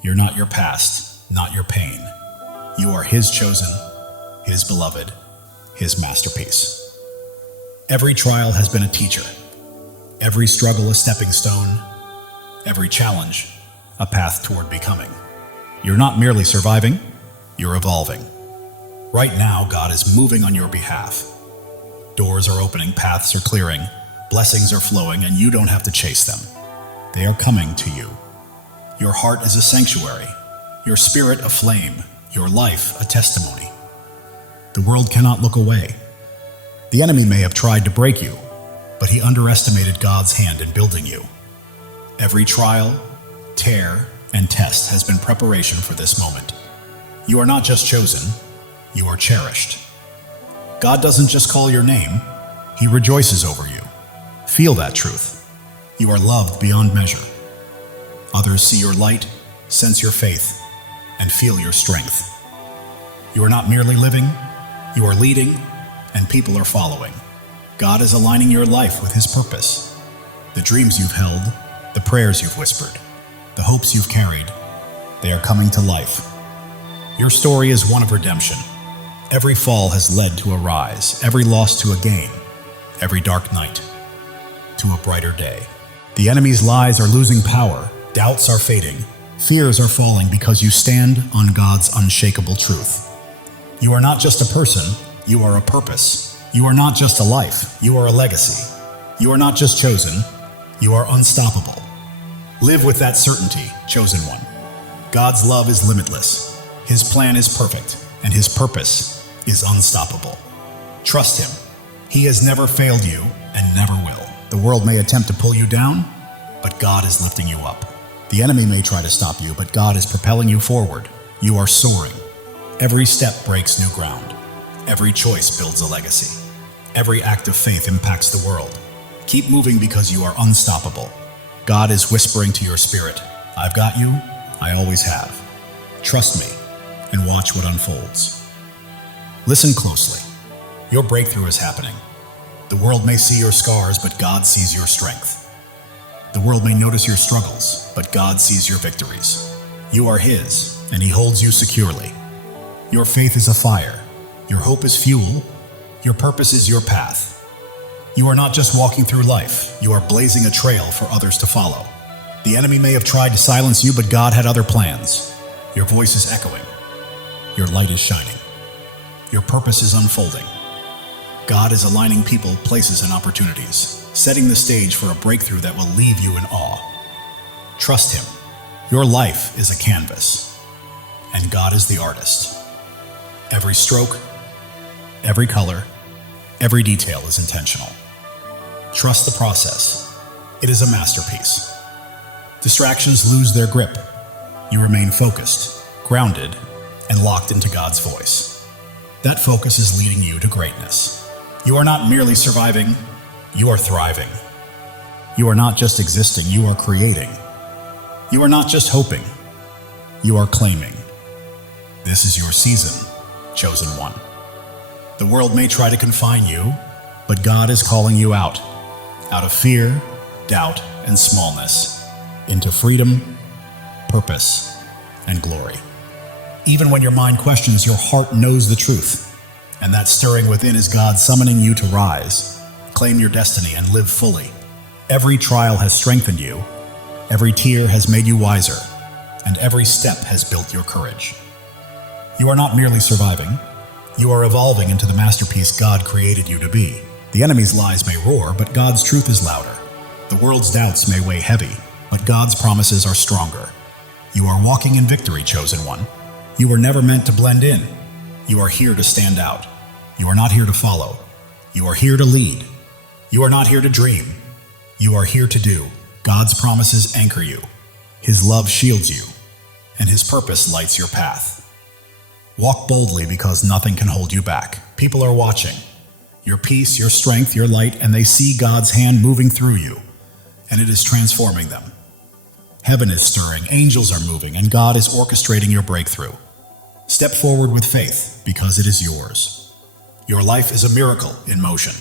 You're not your past, not your pain. You are His chosen, His beloved, His masterpiece. Every trial has been a teacher. Every struggle a stepping stone. Every challenge a path toward becoming. You're not merely surviving, you're evolving. Right now, God is moving on your behalf. Doors are opening, paths are clearing, blessings are flowing, and you don't have to chase them. They are coming to you. Your heart is a sanctuary, your spirit a flame, your life a testimony. The world cannot look away. The enemy may have tried to break you, but he underestimated God's hand in building you. Every trial, tear, and test has been preparation for this moment. You are not just chosen, you are cherished. God doesn't just call your name, He rejoices over you. Feel that truth. You are loved beyond measure. Others see your light, sense your faith, and feel your strength. You are not merely living, you are leading, and people are following. God is aligning your life with His purpose. The dreams you've held, the prayers you've whispered, the hopes you've carried, they are coming to life. Your story is one of redemption. Every fall has led to a rise, every loss to a gain, every dark night to a brighter day. The enemy's lies are losing power, doubts are fading, fears are falling because you stand on God's unshakable truth. You are not just a person, you are a purpose. You are not just a life, you are a legacy. You are not just chosen, you are unstoppable. Live with that certainty, chosen one. God's love is limitless. His plan is perfect, and His purpose is unstoppable. Trust Him. He has never failed you and never will. The world may attempt to pull you down, but God is lifting you up. The enemy may try to stop you, but God is propelling you forward. You are soaring. Every step breaks new ground. Every choice builds a legacy. Every act of faith impacts the world. Keep moving because you are unstoppable. God is whispering to your spirit, I've got you, I always have. Trust me and watch what unfolds. Listen closely. Your breakthrough is happening. The world may see your scars, but God sees your strength. The world may notice your struggles, but God sees your victories. You are His, and He holds you securely. Your faith is a fire. Your hope is fuel. Your purpose is your path. You are not just walking through life, you are blazing a trail for others to follow. The enemy may have tried to silence you, but God had other plans. Your voice is echoing. Your light is shining. Your purpose is unfolding. God is aligning people, places, and opportunities, setting the stage for a breakthrough that will leave you in awe. Trust Him. Your life is a canvas, and God is the artist. Every stroke, every color, every detail is intentional. Trust the process. It is a masterpiece. Distractions lose their grip. You remain focused, grounded, and locked into God's voice. That focus is leading you to greatness. You are not merely surviving, you are thriving. You are not just existing, you are creating. You are not just hoping, you are claiming. This is your season, chosen one. The world may try to confine you, but God is calling you out of fear, doubt, and smallness, into freedom, purpose, and glory. Even when your mind questions, your heart knows the truth, and that stirring within is God summoning you to rise, claim your destiny, and live fully. Every trial has strengthened you, every tear has made you wiser, and every step has built your courage. You are not merely surviving, you are evolving into the masterpiece God created you to be. The enemy's lies may roar, but God's truth is louder. The world's doubts may weigh heavy, but God's promises are stronger. You are walking in victory, chosen one. You were never meant to blend in. You are here to stand out. You are not here to follow. You are here to lead. You are not here to dream. You are here to do. God's promises anchor you. His love shields you, and His purpose lights your path. Walk boldly because nothing can hold you back. People are watching. Your peace, your strength, your light, and they see God's hand moving through you, and it is transforming them. Heaven is stirring, angels are moving, and God is orchestrating your breakthrough. Step forward with faith, because it is yours. Your life is a miracle in motion.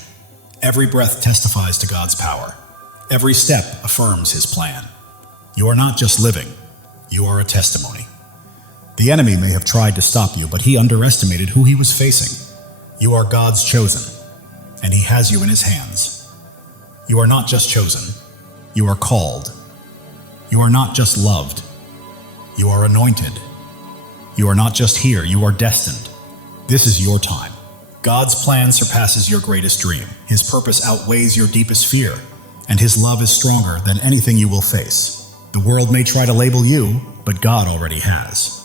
Every breath testifies to God's power. Every step affirms His plan. You are not just living, you are a testimony. The enemy may have tried to stop you, but he underestimated who he was facing. You are God's chosen, and He has you in His hands. You are not just chosen, you are called. You are not just loved, you are anointed. You are not just here, you are destined. This is your time. God's plan surpasses your greatest dream. His purpose outweighs your deepest fear, and His love is stronger than anything you will face. The world may try to label you, but God already has.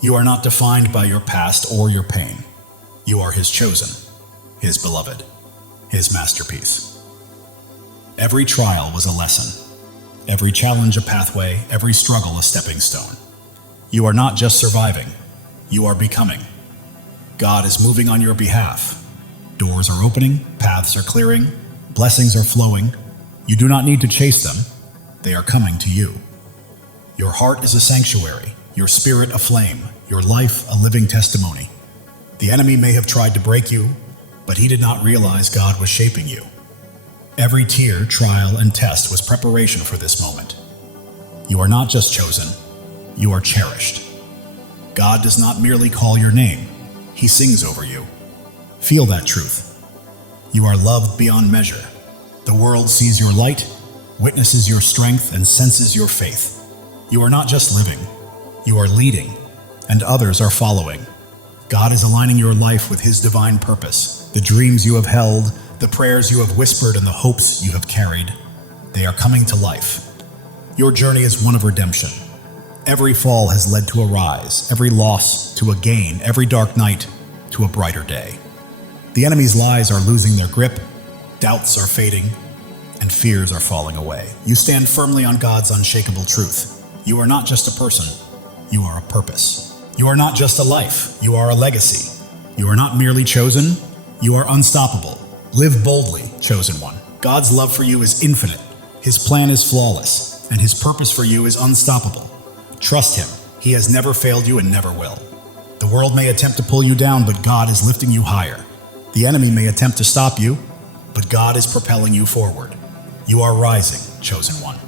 You are not defined by your past or your pain. You are His chosen, His beloved, His masterpiece. Every trial was a lesson. Every challenge a pathway, every struggle a stepping stone. You are not just surviving, you are becoming. God is moving on your behalf. Doors are opening, paths are clearing, blessings are flowing. You do not need to chase them. They are coming to you. Your heart is a sanctuary, your spirit a flame, your life a living testimony. The enemy may have tried to break you, but he did not realize God was shaping you. Every tear, trial, and test was preparation for this moment. You are not just chosen, you are cherished. God does not merely call your name, he sings over you. Feel that truth. You are loved beyond measure. The world sees your light, witnesses your strength, and senses your faith. You are not just living, you are leading, and others are following. God is aligning your life with his divine purpose. The dreams you have held, the prayers you have whispered, and the hopes you have carried, they are coming to life. Your journey is one of redemption. Every fall has led to a rise, every loss to a gain, every dark night to a brighter day. The enemy's lies are losing their grip, doubts are fading, and fears are falling away. You stand firmly on God's unshakable truth. You are not just a person, you are a purpose. You are not just a life, you are a legacy. You are not merely chosen, you are unstoppable. Live boldly, chosen one. God's love for you is infinite, his plan is flawless, and his purpose for you is unstoppable. Trust him, he has never failed you and never will. The world may attempt to pull you down, but God is lifting you higher. The enemy may attempt to stop you, but God is propelling you forward. You are rising, chosen one.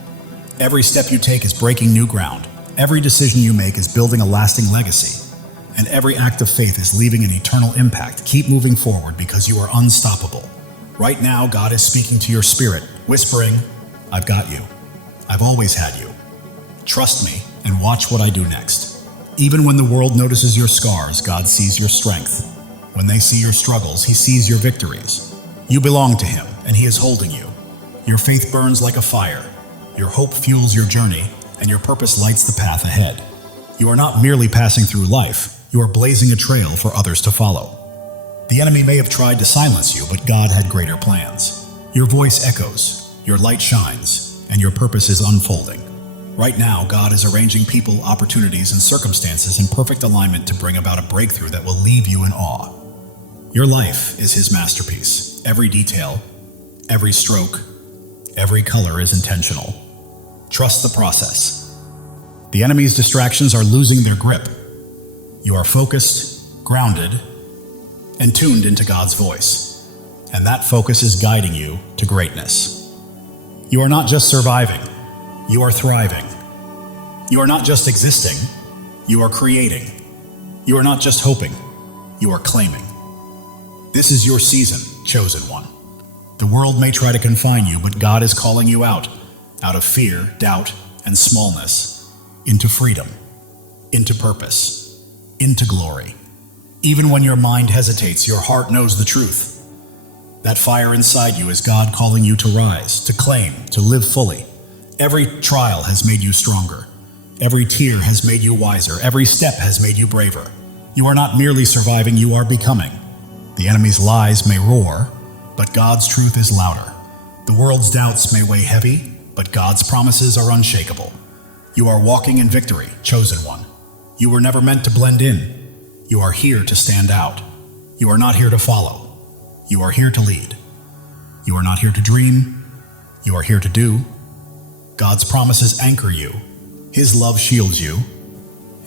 Every step you take is breaking new ground. Every decision you make is building a lasting legacy. And every act of faith is leaving an eternal impact. Keep moving forward because you are unstoppable. Right now, God is speaking to your spirit, whispering, I've got you. I've always had you. Trust me and watch what I do next. Even when the world notices your scars, God sees your strength. When they see your struggles, he sees your victories. You belong to him, and he is holding you. Your faith burns like a fire. Your hope fuels your journey, and your purpose lights the path ahead. You are not merely passing through life, you are blazing a trail for others to follow. The enemy may have tried to silence you, but God had greater plans. Your voice echoes, your light shines, and your purpose is unfolding. Right now, God is arranging people, opportunities, and circumstances in perfect alignment to bring about a breakthrough that will leave you in awe. Your life is his masterpiece. Every detail, every stroke, every color is intentional. Trust the process. The enemy's distractions are losing their grip. You are focused, grounded, and tuned into God's voice. And that focus is guiding you to greatness. You are not just surviving, you are thriving. You are not just existing, you are creating. You are not just hoping, you are claiming. This is your season, chosen one. The world may try to confine you, but God is calling you out of fear, doubt, and smallness, into freedom, into purpose, into glory. Even when your mind hesitates, your heart knows the truth. That fire inside you is God calling you to rise, to claim, to live fully. Every trial has made you stronger. Every tear has made you wiser. Every step has made you braver. You are not merely surviving, you are becoming. The enemy's lies may roar, but God's truth is louder. The world's doubts may weigh heavy, but God's promises are unshakable. You are walking in victory, chosen one. You were never meant to blend in. You are here to stand out. You are not here to follow. You are here to lead. You are not here to dream. You are here to do. God's promises anchor you. His love shields you,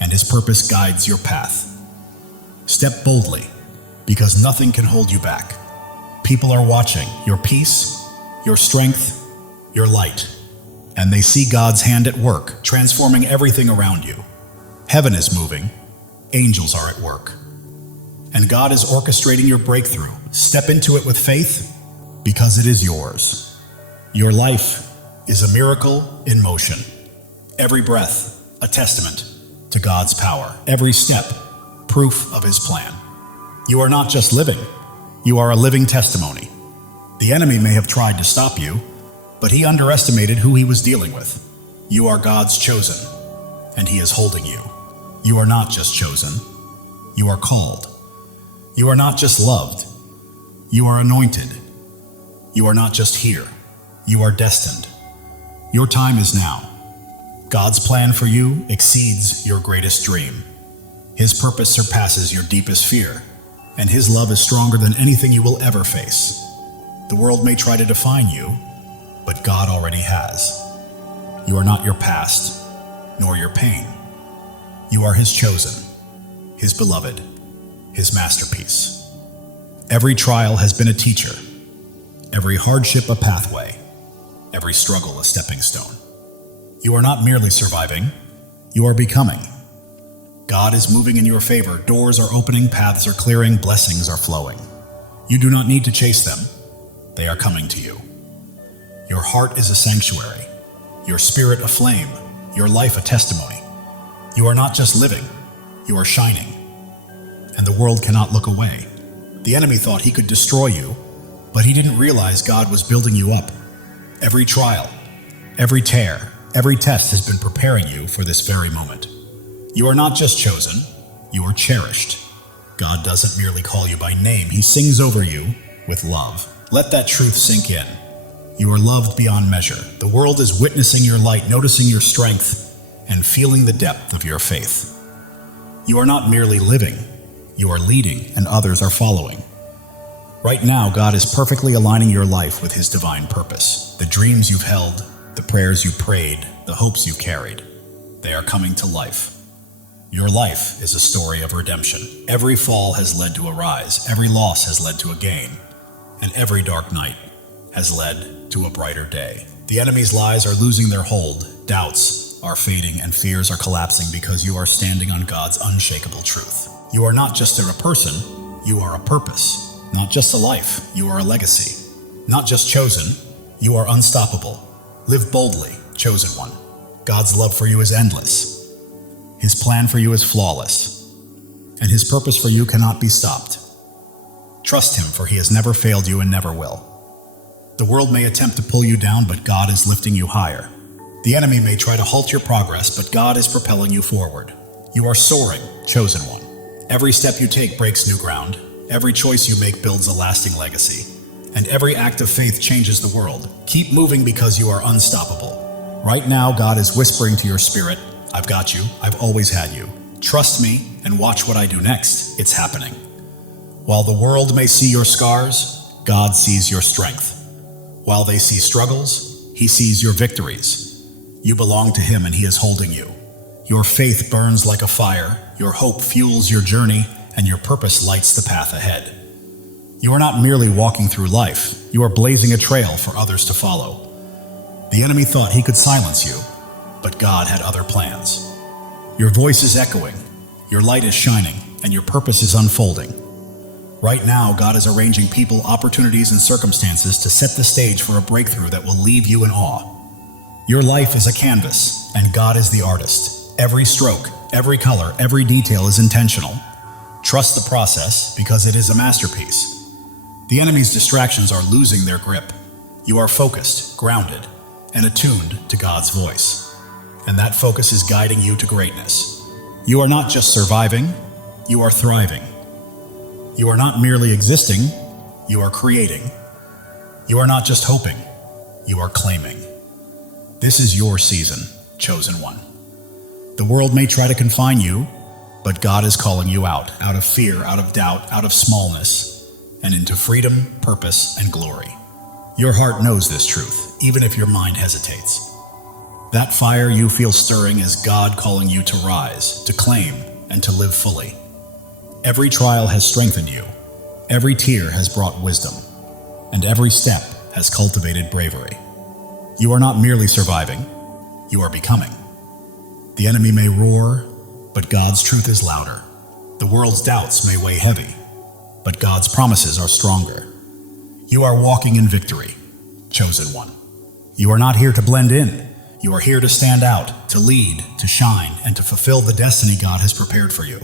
and his purpose guides your path. Step boldly, because nothing can hold you back. People are watching your peace, your strength, your light, and they see God's hand at work, transforming everything around you. Heaven is moving, angels are at work, and God is orchestrating your breakthrough. Step into it with faith, because it is yours. Your life is a miracle in motion. Every breath, a testament to God's power. Every step, proof of his plan. You are not just living, you are a living testimony. The enemy may have tried to stop you, but he underestimated who he was dealing with. You are God's chosen, and he is holding you. You are not just chosen, you are called. You are not just loved, you are anointed. You are not just here, you are destined. Your time is now. God's plan for you exceeds your greatest dream. His purpose surpasses your deepest fear. and His love is stronger than anything you will ever face. The world may try to define you, but God already has. You are not your past, nor your pain. You are His chosen, His beloved, His masterpiece. Every trial has been a teacher, every hardship a pathway, every struggle a stepping stone. You are not merely surviving, you are becoming. God is moving in your favor, doors are opening, paths are clearing, blessings are flowing. You do not need to chase them, they are coming to you. Your heart is a sanctuary, your spirit a flame, your life a testimony. You are not just living, you are shining. And the world cannot look away. The enemy thought he could destroy you, but he didn't realize God was building you up. Every trial, every tear, every test has been preparing you for this very moment. You are not just chosen, you are cherished. God doesn't merely call you by name, He sings over you with love. Let that truth sink in. You are loved beyond measure. The world is witnessing your light, noticing your strength, and feeling the depth of your faith. You are not merely living, you are leading, and others are following. Right now, God is perfectly aligning your life with His divine purpose. The dreams you've held, the prayers you prayed, the hopes you carried, they are coming to life. Your life is a story of redemption. Every fall has led to a rise, every loss has led to a gain, and every dark night has led to a brighter day. The enemy's lies are losing their hold, doubts are fading, and fears are collapsing because you are standing on God's unshakable truth. You are not just a person, you are a purpose. Not just a life, you are a legacy. Not just chosen, you are unstoppable. Live boldly, chosen one. God's love for you is endless. His plan for you is flawless, and His purpose for you cannot be stopped. Trust Him, for He has never failed you and never will. The world may attempt to pull you down, but God is lifting you higher. The enemy may try to halt your progress, but God is propelling you forward. You are soaring, chosen one. Every step you take breaks new ground. Every choice you make builds a lasting legacy. And every act of faith changes the world. Keep moving because you are unstoppable. Right now, God is whispering to your spirit, I've got you, I've always had you. Trust me and watch what I do next. It's happening. While the world may see your scars, God sees your strength. While they see struggles, He sees your victories. You belong to Him and He is holding you. Your faith burns like a fire, your hope fuels your journey, and your purpose lights the path ahead. You are not merely walking through life, you are blazing a trail for others to follow. The enemy thought he could silence you, but God had other plans. Your voice is echoing, your light is shining, and your purpose is unfolding. Right now, God is arranging people, opportunities, and circumstances to set the stage for a breakthrough that will leave you in awe. Your life is a canvas, and God is the artist. Every stroke, every color, every detail is intentional. Trust the process because it is a masterpiece. The enemy's distractions are losing their grip. You are focused, grounded, and attuned to God's voice. And that focus is guiding you to greatness. You are not just surviving, you are thriving. You are not merely existing, you are creating. You are not just hoping, you are claiming. This is your season, chosen one. The world may try to confine you, but God is calling you out of fear, out of doubt, out of smallness, and into freedom, purpose, and glory. Your heart knows this truth, even if your mind hesitates. That fire you feel stirring is God calling you to rise, to claim, and to live fully. Every trial has strengthened you, every tear has brought wisdom, and every step has cultivated bravery. You are not merely surviving, you are becoming. The enemy may roar, but God's truth is louder. The world's doubts may weigh heavy, but God's promises are stronger. You are walking in victory, chosen one. You are not here to blend in. You are here to stand out, to lead, to shine, and to fulfill the destiny God has prepared for you.